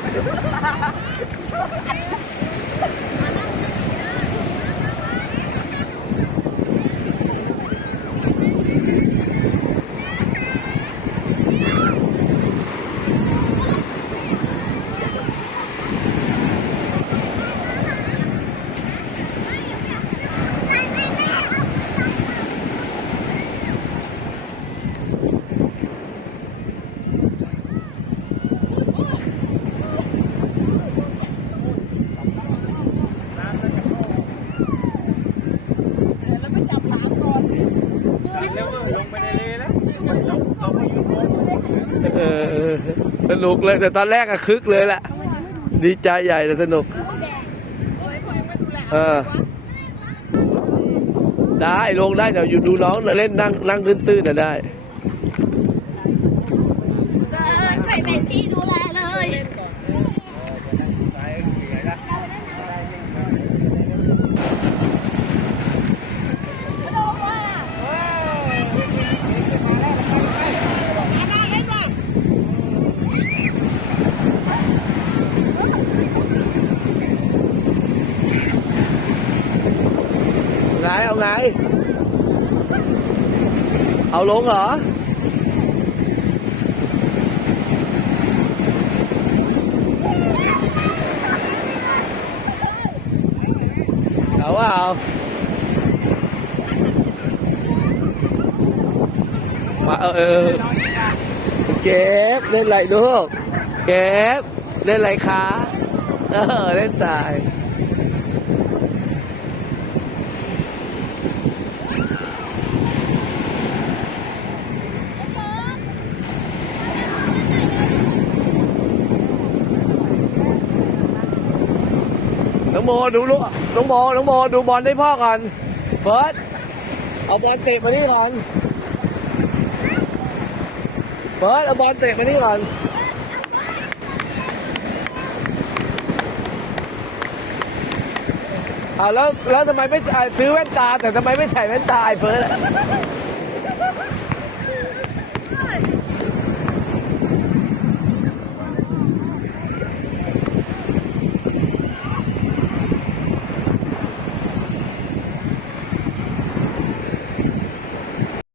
Ha ha ha! เออสนุกเลยแต่ตอนแรกอะคึกเลยแหละดีใจใหญ่แต่สนุกไม่ดูแลเออได้ลงได้แต่อยู่ดูน้องเล่นนั่งนั่งตื้นๆน่ะได้ใครเป็นพี่ดูแลเลย này ông này. Hậu luôn hả? Đậu quá không? Mà ờ, ờ, ờ. ừ. kép lên lại được, không kép lên lại khá. Ờ lên tài. น้องโมดูลูกน้องโมน้องโมดูบอลให้พ่อก่อนเฟิร์สเอาบอลเตะมานี่ก่อนเฟิร์สเอาบอลเตะมานี่ก่อนเอาแล้วแล้วทำไมไม่อะซื้อแว่นตา แต่ทำไมไม่ใส่แว่นตาไอ้เฟิร์ส